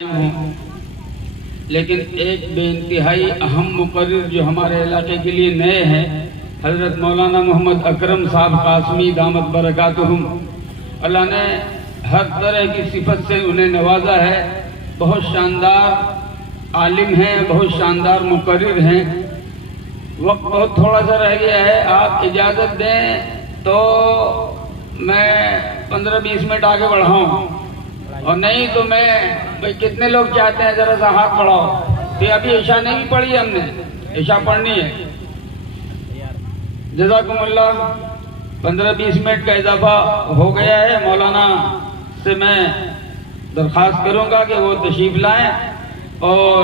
ہوں، لیکن ایک بے انتہائی اہم مقرر جو ہمارے علاقے کے لیے نئے ہیں، حضرت مولانا محمد اکرم صاحب قاسمی دامت برکاتہم، اللہ نے ہر طرح کی صفت سے انہیں نوازا ہے۔ بہت شاندار عالم ہیں، بہت شاندار مقرر ہیں۔ وقت بہت تھوڑا سا رہ گیا ہے، آپ اجازت دیں تو میں 15-20 منٹ آگے بڑھاؤں، اور نہیں تو میں بھئی کتنے لوگ چاہتے ہیں ذرا سا ہاتھ بڑھاؤ؟ کہ ابھی عشاء نہیں پڑھی ہم نے، عشاء پڑھنی ہے۔ جزاکم اللہ۔ 15-20 منٹ کا اضافہ ہو گیا ہے۔ مولانا سے میں درخواست کروں گا کہ وہ تشریف لائیں اور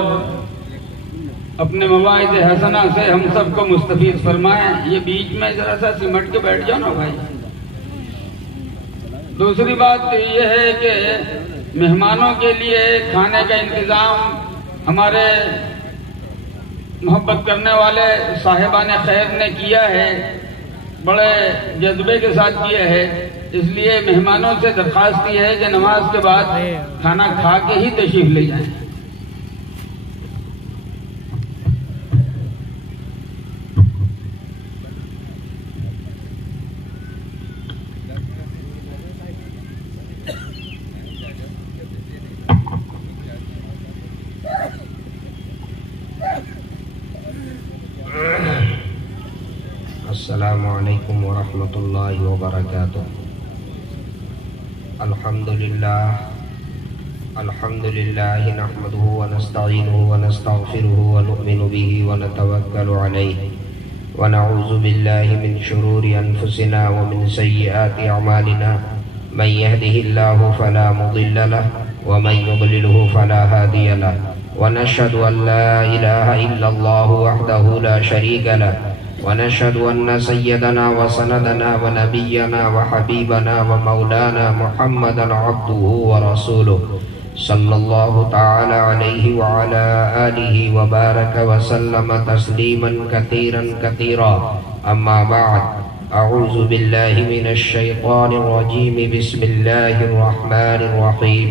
اپنے مواعظ حسنہ سے ہم سب کو مستفید فرمائیں۔ یہ بیچ میں ذرا سا سمٹ کے بیٹھ جاؤ نا بھائی۔ دوسری بات یہ ہے کہ مہمانوں کے لیے کھانے کا انتظام ہمارے محبت کرنے والے صاحبان خیر نے کیا ہے، بڑے جذبے کے ساتھ کیا ہے۔ اس لیے مہمانوں سے درخواست کی ہے کہ نماز کے بعد کھانا کھا کے ہی تشریف لے جائیں۔ السلام علیکم ورحمۃ اللہ وبرکاتہ۔ الحمد للہ نحمده ونستعینه ونستغفره ونؤمن به ونتوکل علیہ ونعوذ باللہ من شرور انفسنا ومن سیئات اعمالنا، من يهده الله فلا مضل له ومن يضلله فلا هادی له، ونشهد ان لا الہ الا اللہ وحدہ لا شریک له، ونشهد أن سيدنا وسندنا ونبينا وحبيبنا ومولانا محمدا عبده ورسوله صلى الله تعالى عليه وعلى آله وبارك وسلم تسليما كثيرا كثيرا، أما بعد، أعوذ بالله من الشيطان الرجيم، بسم الله الرحمن الرحيم،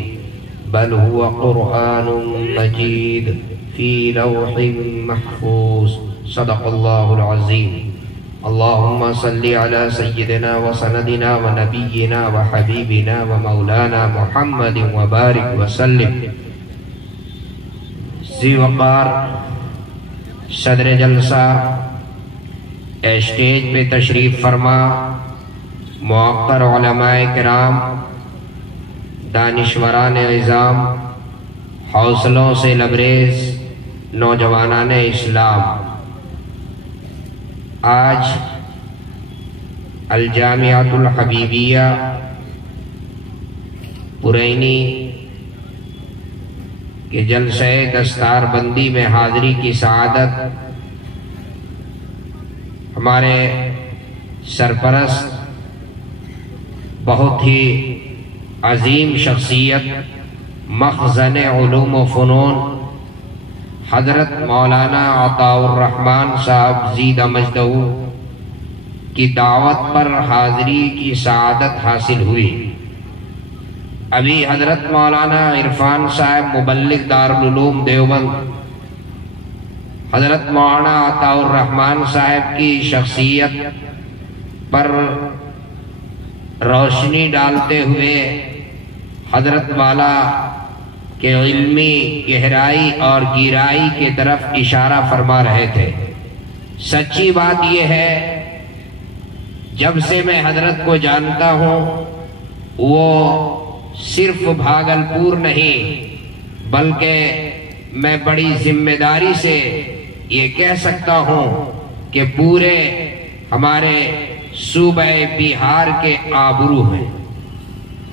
بل هو قرآن مجيد في لوح محفوظ، صدق اللہ العظیم۔ اللہم صلی علی سیدنا وسندنا ونبینا وحبیبنا ومولانا محمد وبارک وسلم۔ ذی وقار صدر جلسہ، اسٹیج پہ تشریف فرما موقر علماء کرام، دانشوران عظام، حوصلوں سے لبریز نوجوانان اسلام، آج الجامعۃ الحبیبیہ پرینی کے جلسہ دستار بندی میں حاضری کی سعادت ہمارے سرپرست، بہت ہی عظیم شخصیت، مخزن علوم و فنون، حضرت مولانا عطاء الرحمن صاحب زیدہ مجدہ کی دعوت پر حاضری کی سعادت حاصل ہوئی۔ ابھی حضرت مولانا عرفان صاحب مبلغ دارالعلوم دیوبند، حضرت مولانا عطاء الرحمن صاحب کی شخصیت پر روشنی ڈالتے ہوئے حضرت والا کہ علمی گہرائی اور گہرائی کی طرف اشارہ فرما رہے تھے۔ سچی بات یہ ہے، جب سے میں حضرت کو جانتا ہوں، وہ صرف بھاگلپور نہیں بلکہ میں بڑی ذمہ داری سے یہ کہہ سکتا ہوں کہ پورے ہمارے صوبہ بہار کے آبرو ہیں۔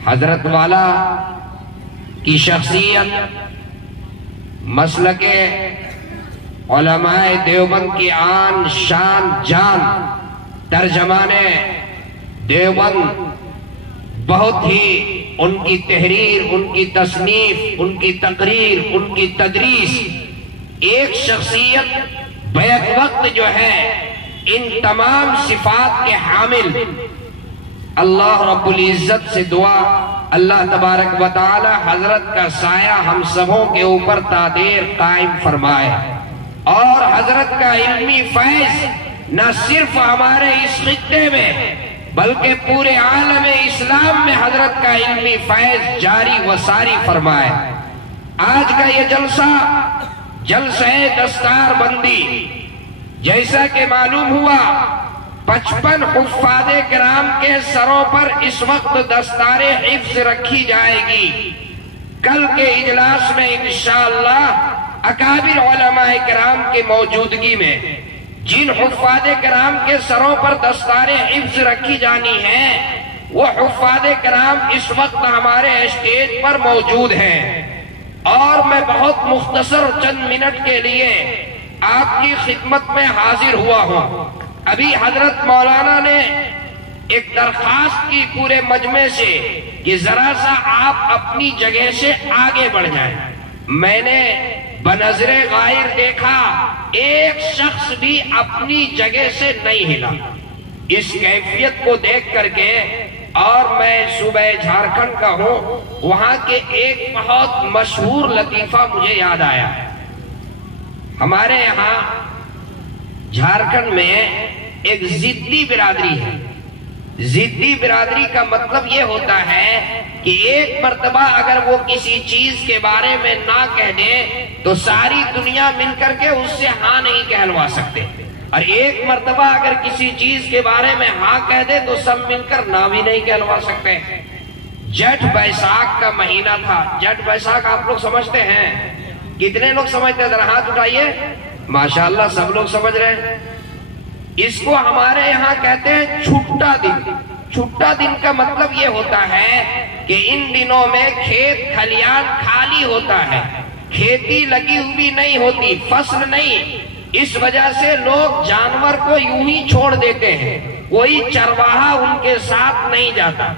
حضرت والا کی شخصیت مسلک علماء دیوبند کی آن شان جان، ترجمان دیوبند، بہت ہی ان کی تحریر، ان کی تصنیف، ان کی تقریر، ان کی تدریس، ایک شخصیت بیک وقت جو ہے ان تمام صفات کے حامل۔ اللہ رب العزت سے دعا اللہ تبارک و تعالی حضرت کا سایہ ہم سبوں کے اوپر تا دیر قائم فرمائے، اور حضرت کا علمی فیض نہ صرف ہمارے اس خطے میں بلکہ پورے عالم اسلام میں حضرت کا علمی فیض جاری و ساری فرمائے۔ آج کا یہ جلسہ دستار بندی، جیسا کہ معلوم ہوا 55 حفاظ کرام کے سروں پر اس وقت دستار حفظ رکھی جائے گی۔ کل کے اجلاس میں انشاءاللہ اکابر علماء کرام کی موجودگی میں جن حفاظ کرام کے سروں پر دستار حفظ رکھی جانی ہے، وہ حفاظ کرام اس وقت ہمارے اسٹیج پر موجود ہیں، اور میں بہت مختصر چند منٹ کے لیے آپ کی خدمت میں حاضر ہوا ہوں۔ ابھی حضرت مولانا نے ایک درخواست کی پورے مجمع سے کہ ذرا سا آپ اپنی جگہ سے آگے بڑھ جائیں۔ میں نے بنظر غائر دیکھا ایک شخص بھی اپنی جگہ سے نہیں ہلا۔ اس کیفیت کو دیکھ کر کے، اور میں صوبہ جھارکھنڈ کا ہوں، وہاں کے ایک بہت مشہور لطیفہ مجھے یاد آیا۔ ہمارے یہاں جھارکھنڈ میں ایک ضدی برادری ہے۔ ضدی برادری کا مطلب یہ ہوتا ہے کہ ایک مرتبہ اگر وہ کسی چیز کے بارے میں نہ کہہ دے تو ساری دنیا مل کر کے اس سے ہاں نہیں کہلوا سکتے، اور ایک مرتبہ اگر کسی چیز کے بارے میں ہاں کہہ دے تو سب مل کر نہ بھی نہیں کہلوا سکتے۔ جٹھ بیساکھ کا مہینہ تھا۔ جٹھ بیساکھ آپ لوگ سمجھتے ہیں؟ کتنے لوگ سمجھتے ہیں؟ ذرا ہاتھ اٹھائیے۔ ماشاءاللہ سب لوگ سمجھ رہے ہیں۔ اس کو ہمارے یہاں کہتے ہیں چھٹا دن۔ چھٹا دن کا مطلب یہ ہوتا ہے کہ ان دنوں میں کھیت کھلیان خالی ہوتا ہے، کھیتی لگی ہوئی نہیں ہوتی، فصل نہیں، اس وجہ سے لوگ جانور کو یوں ہی چھوڑ دیتے ہیں، کوئی چرواہا ان کے ساتھ نہیں جاتا۔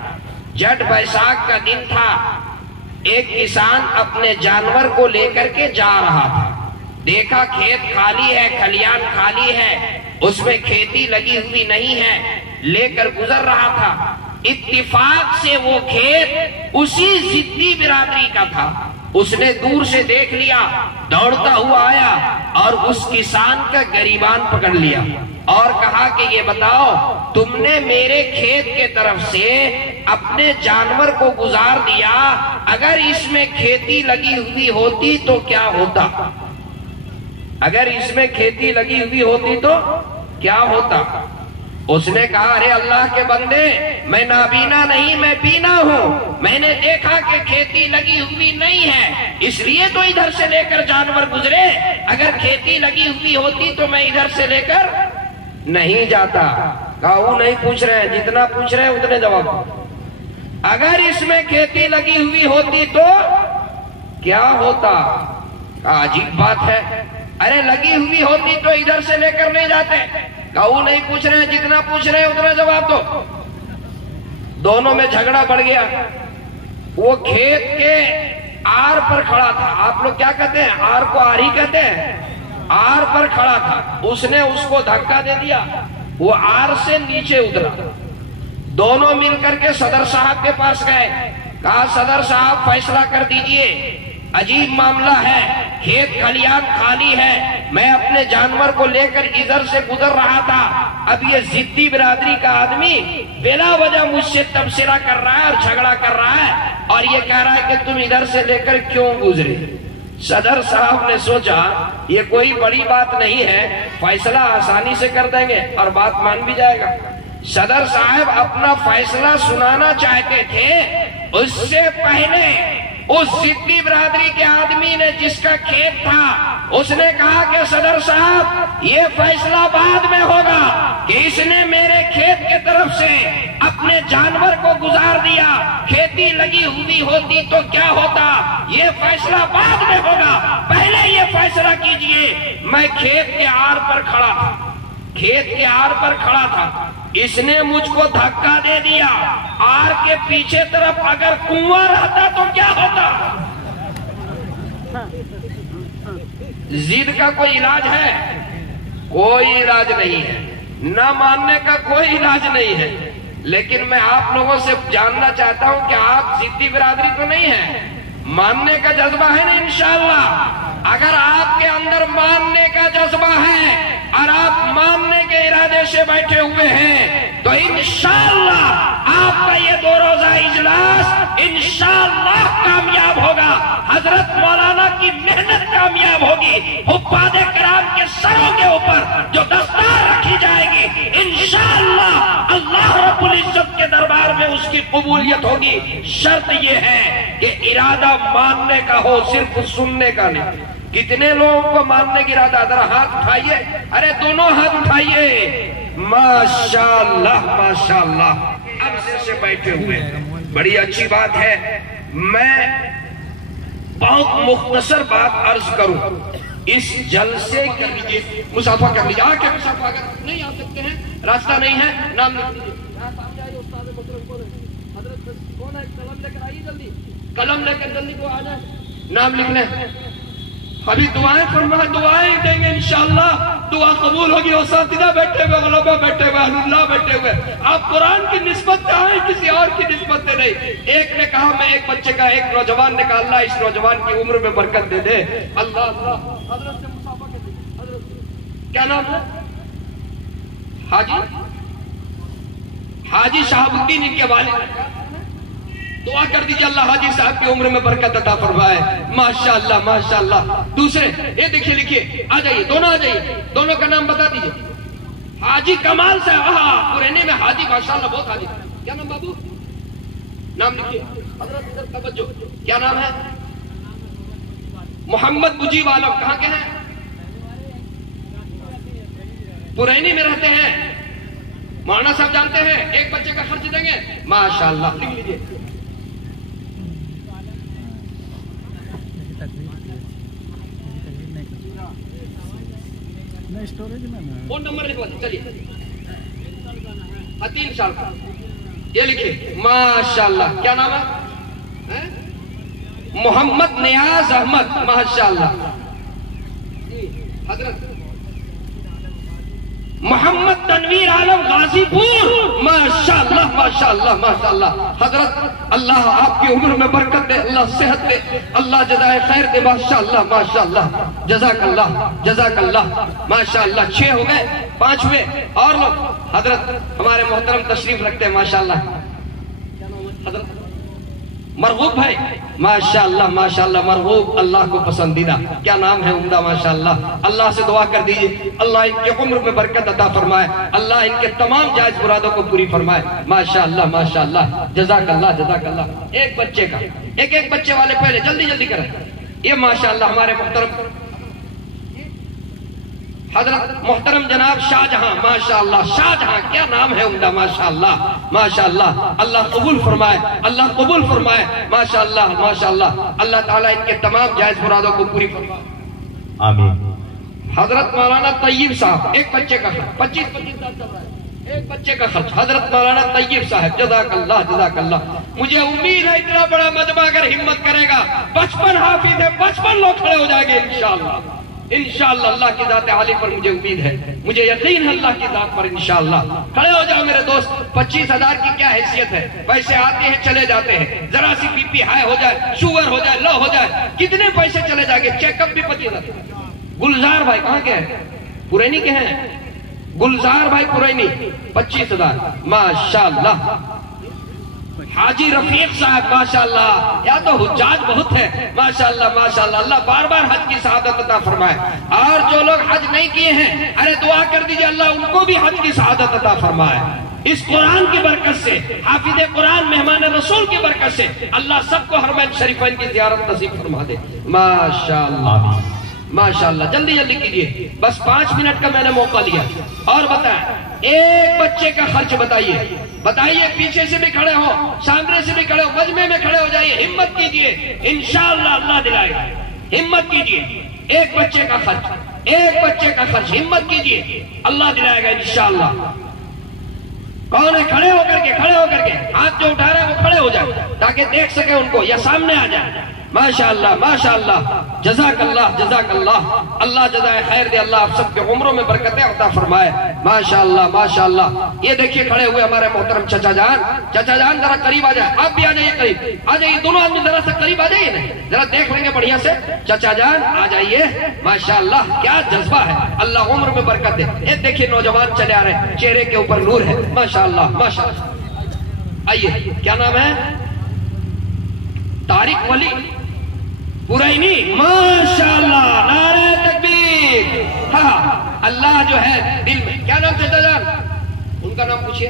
جٹھ بیساکھ کا دن تھا، ایک کسان اپنے جانور کو لے کر کے جا رہا تھا، دیکھا کھیت خالی ہے، کھلیان خالی ہے، اس میں کھیتی لگی ہوئی نہیں ہے، لے کر گزر رہا تھا۔ اتفاق سے وہ کھیت اسی ضدی برادری کا تھا۔ اس نے دور سے دیکھ لیا، دوڑتا ہوا آیا اور اس کسان کا گریبان پکڑ لیا اور کہا کہ یہ بتاؤ، تم نے میرے کھیت کے طرف سے اپنے جانور کو گزار دیا، اگر اس میں کھیتی لگی ہوئی ہوتی تو کیا ہوتا؟ اگر اس میں کھیتی لگی ہوئی ہوتی تو کیا ہوتا؟ اس نے کہا ارے اللہ کے بندے، میں نابینا نہیں، میں بینا ہوں، میں نے دیکھا کہ کھیتی لگی ہوئی نہیں ہے، اس لیے تو ادھر سے لے کر جانور گزرے، اگر کھیتی لگی ہوئی ہوتی تو میں ادھر سے لے کر نہیں جاتا۔ کہا وہ نہیں پوچھ رہے ہیں، جتنا پوچھ رہے ہیں اتنے جواب۔ اگر اس میں کھیتی لگی ہوئی ہوتی تو کیا ہوتا؟ کہا عجیب بات ہے، ارے لگی ہوئی ہوتی تو ادھر سے لے کر نہیں جاتے۔ کہا وہ نہیں پوچھ رہے ہیں، جتنا پوچھ رہے ہیں اتنا جواب دو۔ دونوں میں جھگڑا بڑھ گیا۔ وہ کھیت کے آر پر کھڑا تھا، آپ لوگ کیا کہتے ہیں؟ آر کو آر ہی کہتے ہیں۔ آر پر کھڑا تھا، اس نے اس کو دھکا دے دیا، وہ آر سے نیچے اترا۔ دونوں مل کر کے صدر صاحب کے پاس گئے، کہا صدر صاحب فیصلہ کر دیجئے، عجیب معاملہ ہے، کھیت کھلیان خالی ہے، میں اپنے جانور کو لے کر ادھر سے گزر رہا تھا، اب یہ ضدی برادری کا آدمی بلا وجہ مجھ سے تبصرہ کر رہا ہے اور جھگڑا کر رہا ہے، اور یہ کہہ رہا ہے کہ تم ادھر سے لے کر کیوں گزرے؟ صدر صاحب نے سوچا یہ کوئی بڑی بات نہیں ہے، فیصلہ آسانی سے کر دیں گے اور بات مان بھی جائے گا۔ صدر صاحب اپنا فیصلہ سنانا چاہتے تھے، اس سے پہلے اس ضدی برادری کے آدمی نے جس کا کھیت تھا، اس نے کہا کہ صدر صاحب یہ فیصلہ بعد میں ہوگا کہ اس نے میرے کھیت کے طرف سے اپنے جانور کو گزار دیا، کھیتی لگی ہوئی ہوتی تو کیا ہوتا، یہ فیصلہ بعد میں ہوگا، پہلے یہ فیصلہ کیجئے۔ میں کھیت کے آر پر کھڑا تھا، کھیت کے آر پر کھڑا تھا، اس نے مجھ کو دھکا دے دیا، آر کے پیچھے طرف اگر کنواں رہتا تو کیا ہوتا؟ ضد کا کوئی علاج ہے؟ کوئی علاج نہیں ہے، نہ ماننے کا کوئی علاج نہیں ہے۔ لیکن میں آپ لوگوں سے جاننا چاہتا ہوں کہ آپ ضدی برادری تو نہیں ہیں؟ ماننے کا جذبہ ہے نا انشاءاللہ؟ اگر آپ کے اندر ماننے کا جذبہ ہے اور آپ ماننے کے ارادے سے بیٹھے ہوئے ہیں تو انشاءاللہ آپ کا یہ 2 روزہ اجلاس انشاءاللہ کامیاب ہوگا. حضرت مولانا کی محنت کامیاب ہوگی. حفاظ کرام کے سروں کے اوپر جو دستار رکھی جائے گی انشاءاللہ اللہ رب العزت کے دربار میں اس کی قبولیت ہوگی. شرط یہ ہے کہ ارادہ ماننے کا ہو، صرف سننے کا نہیں. کتنے لوگوں کو ماننے کی ارادہ؟ ذرا ہاتھ اٹھائیے. ارے دونوں ہاتھ اٹھائیے. ماشاءاللہ ماشاءاللہ. اب سے بیٹھے ہوئے بڑی اچھی بات ہے. میں بہت مختصر بات عرض کروں. اس جلسے کر لیجیے، مصافحہ کر لیجیے. آ کے مصافحہ اگر نہیں آ سکتے ہیں، راستہ نہیں ہے، نام لکھ لیجیے. حضرت کون ہے؟ قلم لے کر آئیے جلدی. قلم لے کر جلدی کو آ جائے، نام لکھ لیں. ابھی دعائیں فرمائیں، دعائیں دیں گے انشاءاللہ. دعا قبول ہوگی. اساتذہ بیٹھے ہوئے، غلبہ بیٹھے ہوئے، اہل اللہ بیٹھے ہوئے. آپ قرآن کی نسبت سے آئیں، کسی اور کی نسبت سے نہیں. ایک نے کہا، میں ایک بچے کا، ایک نوجوان نے کہا اللہ اس نوجوان کی عمر میں برکت دے دے. اللہ اللہ. حضرت سے مصافحہ کر دیجیے. حضرت کیا نام ہے؟ حاجی شہاب الدین ان کے والد. دعا کر دیجیے اللہ حاجی صاحب کی عمر میں برکت عطا فرمائے. ماشاءاللہ ماشاءاللہ. دوسرے یہ دیکھیے، لکھیے. آ جائیے، دونوں آ جائیے. دونوں کا نام بتا دیجیے. حاجی کمال صاحب پرانے میں حاجی، ماشاءاللہ بہت حاجی. کیا نام بابو؟ نام لکھیے. حضرت ادھر توجہ. کیا نام ہے؟ محمد مجیب عالم. کہاں کے ہیں؟ پرانی میں رہتے ہیں. مولانا صاحب جانتے ہیں ایک بچے کا خرچ دیں گے. ماشاءاللہ. لکھ لیجیے. فون نمبر لکھوا دیں. چلیے 3 سال کا. یہ لکھیے. ماشاءاللہ. کیا نام ہے؟ محمد نیاز احمد. ماشاءاللہ. حضرت محمد تنویر عالم غازی پور. ماشاءاللہ ماشاءاللہ ماشاءاللہ. حضرت اللہ آپ کی عمر میں برکت دے، اللہ صحت دے، اللہ جزائے خیر دے. ماشاءاللہ ماشاءاللہ. جزاک اللہ جزاک اللہ. ماشاءاللہ. 6 ہو گئے، 5 ہوئے. اور لوگ حضرت ہمارے محترم تشریف رکھتے ہیں. ماشاءاللہ. حضرت مرغوب بھائی. ماشاءاللہ ماشاءاللہ. مرغوب اللہ کو پسندیدہ. کیا نام ہے؟ عمدہ. ماشاءاللہ. اللہ سے دعا کر دیجیے اللہ ان کی عمر میں برکت عطا فرمائے، اللہ ان کے تمام جائز مرادوں کو پوری فرمائے. ماشاءاللہ ماشاءاللہ. جزاک اللہ جزاک اللہ. ایک بچے کا، ایک بچے والے پہلے جلدی جلدی کریں. یہ ماشاءاللہ ہمارے محترم حضرت محترم جناب شاہجہاں. ماشاءاللہ. شاہجہاں. کیا نام ہے؟ عمدہ. ماشاءاللہ ماشاءاللہ. اللہ قبول فرمائے، اللہ قبول فرمائے. ماشاءاللہ ماشاءاللہ. اللہ تعالیٰ ان کے تمام جائز مرادوں کو پوری فرمائے. آمین. حضرت مولانا طیب صاحب. ایک بچے کا خرچ 25 سال چل رہا ہے. ایک بچے کا خرچ. حضرت مولانا طیب صاحب. جزاک اللہ جزاک اللہ. مجھے امید ہے اتنا بڑا مجمع اگر ہمت کرے گا 55 حافظ ہے، 55 لوگ کھڑے ہو جائیں گے انشاءاللہ. انشاءاللہ اللہ کی ذات عالی پر مجھے امید ہے، مجھے یقین ہے اللہ کی ذات پر انشاءاللہ. کھڑے ہو جاؤ میرے دوست. 25,000 کی کیا حیثیت ہے؟ پیسے آتے ہیں چلے جاتے ہیں. ذرا سی بی پی ہائی ہو جائے، شوگر ہو جائے، لو ہو جائے، کتنے پیسے چلے جائیں گے. چیک اپ بھی 25,000. گلزار بھائی کہاں کے ہیں؟ پرانی کے ہیں. گلزار بھائی پرانی 25,000. ماشاءاللہ. حاجی رفیق صاحب. ماشاءاللہ. یا تو حجاج بہت ہے. ماشاءاللہ ماشاءاللہ. اللہ بار بار حج کی سعادت عطا فرمائے. اور جو لوگ حج نہیں کیے ہیں، ارے دعا کر دیجئے اللہ ان کو بھی حج کی سعادت عطا فرمائے. اس قرآن کی برکت سے، حافظ قرآن مہمان رسول کی برکت سے اللہ سب کو حرمین شریفین کی زیارت نصیب فرما دے. ماشاءاللہ ماشاءاللہ. جلدی جلدی کیجئے، بس 5 منٹ کا میں نے موقع لیا. اور بتائیں ایک بچے کا خرچ بتائیے. بتائیے. پیچھے سے بھی کھڑے ہو، سامنے سے بھی کھڑے ہو، مجمع میں کھڑے ہو جائیے. ہمت کیجئے، انشاءاللہ اللہ دلائے گا. ہمت کیجئے. ایک بچے کا خرچ، ایک بچے کا خرچ. ہمت کیجئے، اللہ دلائے گا انشاءاللہ. کون ہے؟ کھڑے ہو کر کے، کھڑے ہو کر کے. ہاتھ جو اٹھا رہے ہیں وہ کھڑے ہو جائے تاکہ دیکھ سکے ان کو، یا سامنے آ جائے. ماشاءاللہ ماشاءاللہ. جزاک اللہ جزاک اللہ. اللہ جزائے خیر دے. اللہ آپ سب کے عمروں میں برکتیں عطا فرمائے. ماشاءاللہ ماشاءاللہ. یہ دیکھیے کھڑے ہوئے ہمارے محترم چچا جان. چچا جان ذرا قریب آ جائے. آپ بھی آ جائیے قریب. آ جائیے دونوں آدمی ذرا سا قریب آ جائیے نا, ذرا دیکھ لیں گے بڑھیا سے. چچا جان آ جائیے. ماشاءاللہ کیا جذبہ ہے, اللہ عمر میں برکت دے. یہ دیکھیے نوجوان چلے آ رہے ہیں, چہرے کے اوپر نور ہے. ماشاءاللہ ماشاءاللہ. آئیے, کیا نام ہے؟ طارق ولی پورینی. ماشاءاللہ, نعرہ تکبیر. ہاں اللہ جو ہے دل میں. کیا نام چچا جان؟ ان کا نام پوچھئے.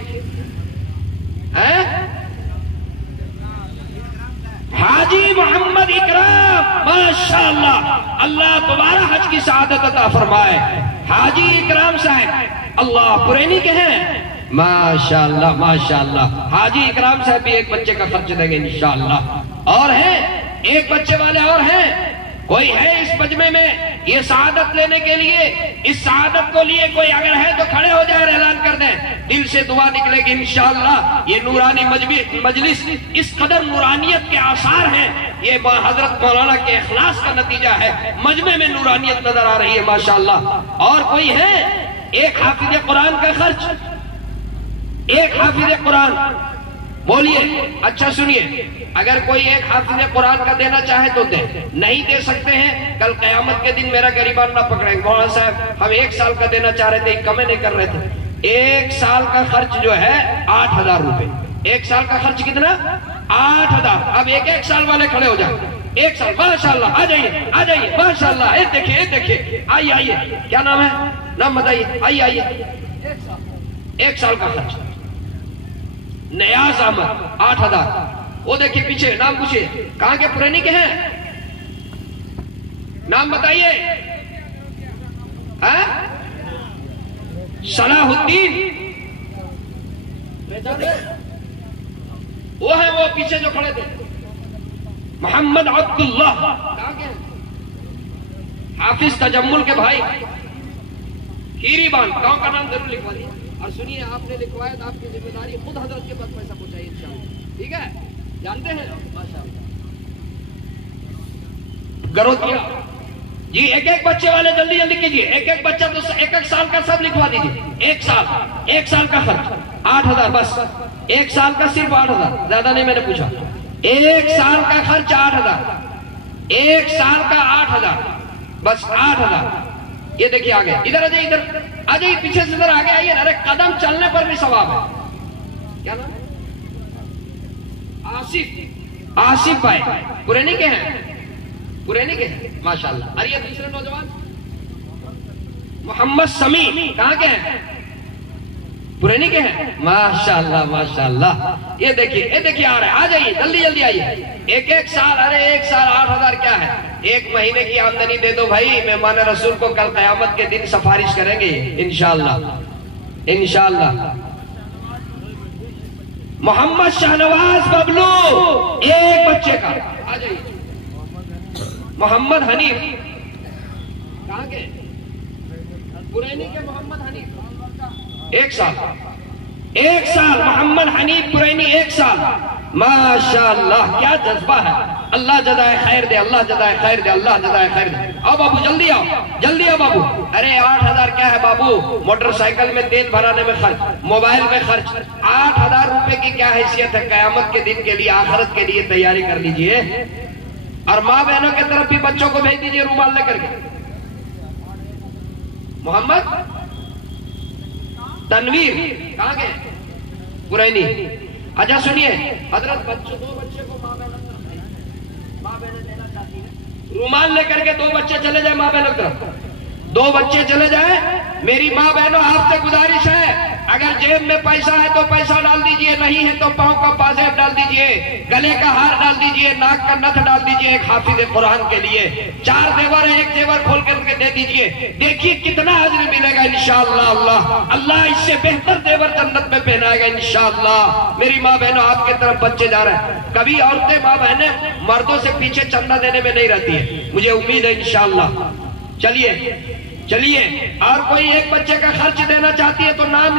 حاجی محمد اکرام. ماشاءاللہ, اللہ دوبارہ حج کی سعادت عطا فرمائے. حاجی اکرام صاحب اللہ پورینی کے ہیں. ماشاءاللہ ماشاءاللہ. حاجی اکرام صاحب بھی ایک بچے کا خرچ دیں گے انشاءاللہ. اور ہیں ایک بچے والے اور ہیں. کوئی ہے اس مجمع میں یہ سعادت لینے کے لیے؟ اس سعادت کو لیے کوئی اگر ہے تو کھڑے ہو جائے اور اعلان کر دیں. دل سے دعا نکلے گی انشاءاللہ. یہ نورانی مجلس اس قدر نورانیت کے آثار ہیں. یہ حضرت مولانا کے اخلاص کا نتیجہ ہے. مجمع میں نورانیت نظر آ رہی ہے ماشاءاللہ. اور کوئی ہے ایک حافظ قرآن کا خرچ؟ ایک حافظ قرآن بولیے. اچھا سنیے, اگر کوئی ایک حافظ قرآن کا دینا چاہے تو دے. نہیں دے سکتے ہیں کل قیامت کے دن میرا گریبان نہ پکڑیں گے. مولانا صاحب ہم 1 سال کا دینا چاہ رہے تھے, کمیں نہیں کر رہے تھے. 1 سال کا خرچ جو ہے 8,000 روپے. 1 سال کا خرچ کتنا؟ 8,000. اب ایک سال والے کھڑے ہو جائیں. 1 سال. ماشاءاللہ, آ جائیے آ جائیے. ماشاءاللہ, یہ دیکھیے آئیے آئیے. کیا نام ہے؟ نام بتائیے. آئیے آئیے. 1 سال کا خرچ. نیاز احمد 8,000. وہ دیکھیے پیچھے نام پوچھئے. کہاں کے پورینی کے ہیں؟ نام بتائیے. صلاح الدین. وہ ہیں وہ پیچھے جو کھڑے تھے. محمد عبداللہ. کہاں کے ہیں؟ حافظ تجمل کے بھائی. کھیری بان. گاؤں کا نام ضرور لکھوا دیے. اور سنیے, آپ نے لکھوایا تو آپ کی ذمہ داری, خود حضرت کے پاس پیسہ پہنچائیے انشاءاللہ. ٹھیک ہے, جانتے ہیں ماشاءاللہ. گروتیا جی. ایک بچے والے جلدی جلدی کیجیے. ایک بچہ تو 1 سال کا سب لکھوا دیجیے. 1 سال کا خرچ 8,000 بس. 1 سال کا صرف 8,000, زیادہ نہیں میں نے پوچھا. 1 سال کا خرچ 8,000. 1 سال کا 8,000 بس. 8,000. یہ دیکھیے آ گئے. ادھر آ جائیے, ادھر آ جائیے, پیچھے سے ادھر آگے آئیے. ارے قدم چلنے پر بھی ثواب ہے. کیا نام؟ آصف بھائی پورینی کے ہیں. پورینی کے ہیں ماشاءاللہ. اور یہ دوسرے نوجوان محمد سمیع. کہاں کے ہیں؟ پورینی کے ہیں. ماشاءاللہ ماشاءاللہ. یہ دیکھیے آ رہے ہیں. آ جائیے جلدی جلدی آئیے. 1 سال. ارے 1 سال 8,000 کیا ہے؟ 1 مہینے کی آمدنی دے دو بھائی. مہمان رسول کو کل قیامت کے دن سفارش کریں گے انشاءاللہ انشاءاللہ. محمد شہنواز ببلو 1 بچے کا. آ جائیے. محمد حنیف. کہاں کے؟ پورینی کے محمد حنیف. 1 سال. 1 سال محمد حنیف پورینی. 1 سال. ماشاءاللہ کیا جذبہ ہے. اللہ جزائے خیر دے, اللہ جزائے خیر دے, اللہ جزائے خیر دے. آؤ بابو جلدی آؤ, جلدی آؤ بابو. ارے 8,000 کیا ہے بابو؟ موٹر سائیکل میں تیل بھرانے میں خرچ, موبائل میں خرچ. 8,000 روپے کی کیا حیثیت ہے؟ قیامت کے دن کے لیے, آخرت کے لیے تیاری کر لیجئے. اور ماں بہنوں کی طرف بھی بچوں کو بھیج دیجئے رومال لے کر کے. محمد تنویر. کہاں گئے؟ پورینی. اچھا سنیے, حضرت 2 بچے کو ماں بہنیں دینا چاہتی ہے. رومال لے کر کے 2 بچے چلے جائیں ماں بہنوں کی طرف. 2 بچے چلے جائیں. میری ماں بہنوں آپ سے گزارش ہے, اگر جیب میں پیسہ ہے تو پیسہ ڈال دیجئے, نہیں ہے تو پاؤں کا پازیب ڈال دیجئے, گلے کا ہار ڈال دیجئے, ناک کا نتھ ڈال دیجئے. ایک حافظ قرآن کے لیے 4 زیور ہے, 1 زیور کھول کر کے دے دیجئے. دیکھیے کتنا اجر ملے گا انشاءاللہ. اللہ اس سے بہتر زیور جنت میں پہنائے گا انشاءاللہ. میری ماں بہنوں آپ کی طرف بچے جا رہے ہیں. کبھی عورتیں ماں بہنیں مردوں سے پیچھے چندہ دینے میں نہیں رہتی ہے, مجھے امید ہے انشاءاللہ. چلیے. اور کوئی 1 بچے کا خرچ دینا چاہتی ہے تو نام